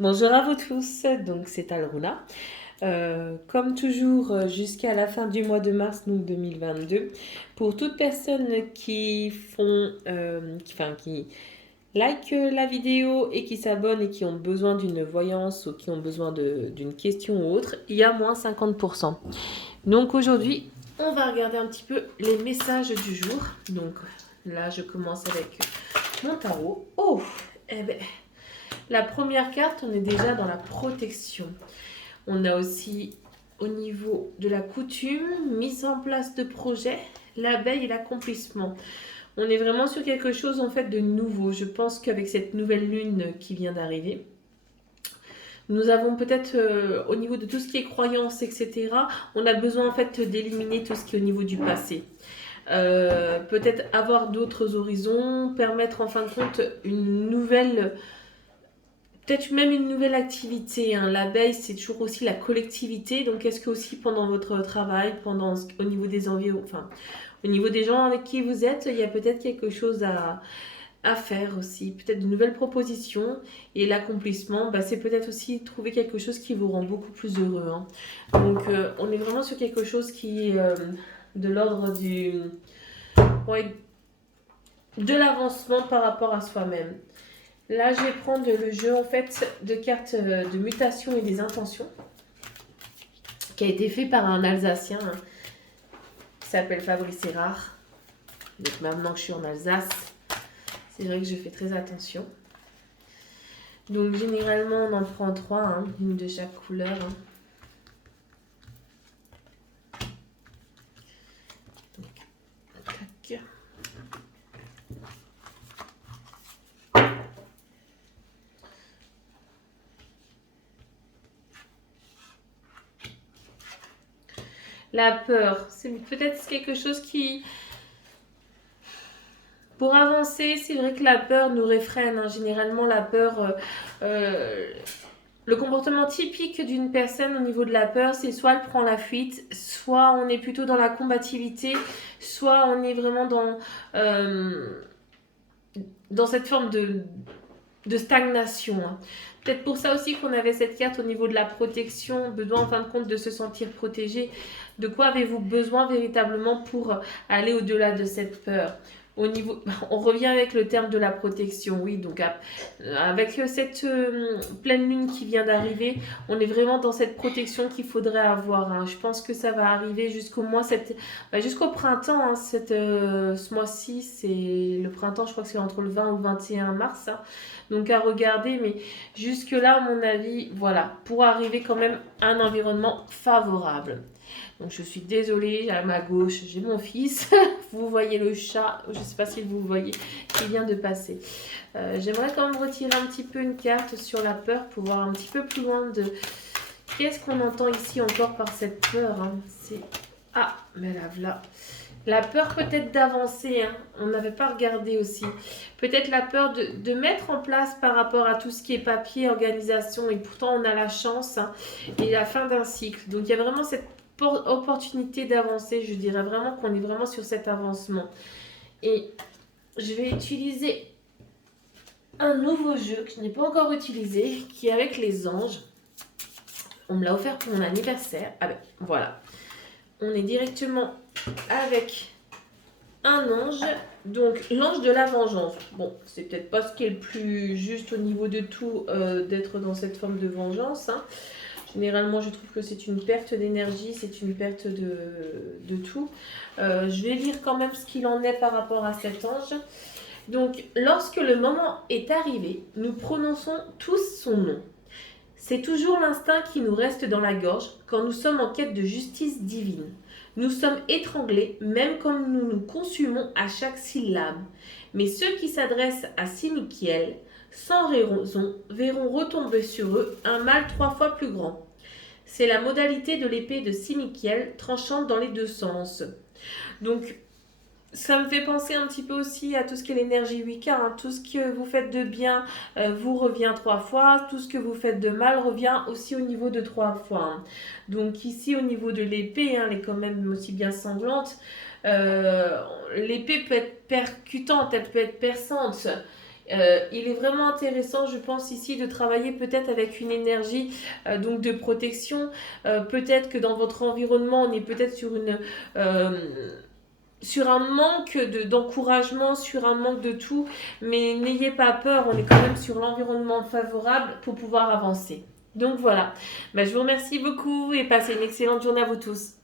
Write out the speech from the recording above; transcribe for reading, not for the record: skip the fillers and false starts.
Bonjour à vous tous, donc c'est Alruna. Comme toujours, jusqu'à la fin du mois de mars 2022, pour toutes personnes qui qui like la vidéo et qui s'abonnent et qui ont besoin d'une voyance ou qui ont besoin d'une question ou autre, il y a moins 50%. Donc aujourd'hui, on va regarder un petit peu les messages du jour. Donc là, je commence avec mon tarot. Oh, eh ben, la première carte, on est déjà dans la protection. On a aussi au niveau de la coutume, mise en place de projets, l'abeille et l'accomplissement. On est vraiment sur quelque chose en fait de nouveau. Je pense qu'avec cette nouvelle lune qui vient d'arriver, nous avons peut-être au niveau de tout ce qui est croyance, etc., on a besoin en fait d'éliminer tout ce qui est au niveau du passé. Peut-être avoir d'autres horizons, permettre en fin de compte une nouvelle peut-être même une nouvelle activité. Hein. L'abeille, c'est toujours aussi la collectivité. Donc, est-ce que aussi pendant votre travail, au niveau des environs, enfin, au niveau des gens avec qui vous êtes, il y a peut-être quelque chose à faire aussi. Peut-être de nouvelles propositions. Et l'accomplissement, c'est peut-être aussi trouver quelque chose qui vous rend beaucoup plus heureux. Hein. Donc, on est vraiment sur quelque chose qui est de l'ordre ouais, de l'avancement par rapport à soi-même. Là, je vais prendre le jeu en fait de cartes de mutation et des intentions qui a été fait par un Alsacien qui s'appelle Fabrice Erard. Donc maintenant que je suis en Alsace, c'est vrai que je fais très attention. Donc généralement, on en prend 3, hein, une de chaque couleur. Hein. Donc, tac. La peur, c'est peut-être quelque chose qui... Pour avancer, c'est vrai que la peur nous réfrène. Hein. Généralement, la peur... le comportement typique d'une personne au niveau de la peur, c'est soit elle prend la fuite, soit on est plutôt dans la combativité, soit on est vraiment dans cette forme de stagnation. Hein. Peut-être pour ça aussi qu'on avait cette carte au niveau de la protection, besoin en fin de compte de se sentir protégé. De quoi avez-vous besoin véritablement pour aller au-delà de cette peur? Au niveau, on revient avec le terme de la protection, oui, donc avec cette pleine lune qui vient d'arriver, on est vraiment dans cette protection qu'il faudrait avoir. Hein. Je pense que ça va arriver jusqu'au printemps. Hein, ce mois-ci, c'est le printemps, je crois que c'est entre le 20 ou le 21 mars. Hein. Donc à regarder, mais jusque-là, à mon avis, voilà, pour arriver quand même à un environnement favorable. Donc je suis désolée, à ma gauche, j'ai mon fils. Vous voyez le chat, je ne sais pas si vous voyez, qui vient de passer. J'aimerais quand même retirer un petit peu une carte sur la peur pour voir un petit peu plus loin de qu'est-ce qu'on entend ici encore par cette peur. Hein. C'est... Ah, mais là, voilà. La peur peut-être d'avancer, hein. On n'avait pas regardé aussi. Peut-être la peur de mettre en place par rapport à tout ce qui est papier, organisation, et pourtant on a la chance, hein, et la fin d'un cycle. Donc il y a vraiment cette opportunité d'avancer, je dirais vraiment qu'on est vraiment sur cet avancement. Et je vais utiliser un nouveau jeu que je n'ai pas encore utilisé, qui est avec les anges. On me l'a offert pour mon anniversaire. Ah ben, voilà. On est directement avec un ange, donc l'ange de la vengeance. Bon, c'est peut-être pas ce qui est le plus juste au niveau de tout d'être dans cette forme de vengeance. Hein. Généralement, je trouve que c'est une perte d'énergie, c'est une perte de tout. Je vais lire quand même ce qu'il en est par rapport à cet ange. Donc, lorsque le moment est arrivé, nous prononçons tous son nom. C'est toujours l'instinct qui nous reste dans la gorge quand nous sommes en quête de justice divine. Nous sommes étranglés même quand nous nous consumons à chaque syllabe. Mais ceux qui s'adressent à Simikiel, sans raison, verront retomber sur eux un mal 3 fois plus grand. C'est la modalité de l'épée de Simikiel, tranchante dans les deux sens. Donc, ça me fait penser un petit peu aussi à tout ce qui est l'énergie Wicca. Hein. Tout ce que vous faites de bien vous revient 3 fois. Tout ce que vous faites de mal revient aussi au niveau de 3 fois. Hein. Donc ici, au niveau de l'épée, hein, elle est quand même aussi bien sanglante. L'épée peut être percutante, elle peut être perçante. Il est vraiment intéressant, je pense ici, de travailler peut-être avec une énergie donc de protection. Peut-être que dans votre environnement, on est peut-être sur un manque d'encouragement, sur un manque de tout, mais n'ayez pas peur, on est quand même sur l'environnement favorable pour pouvoir avancer. Donc voilà, je vous remercie beaucoup et passez une excellente journée à vous tous.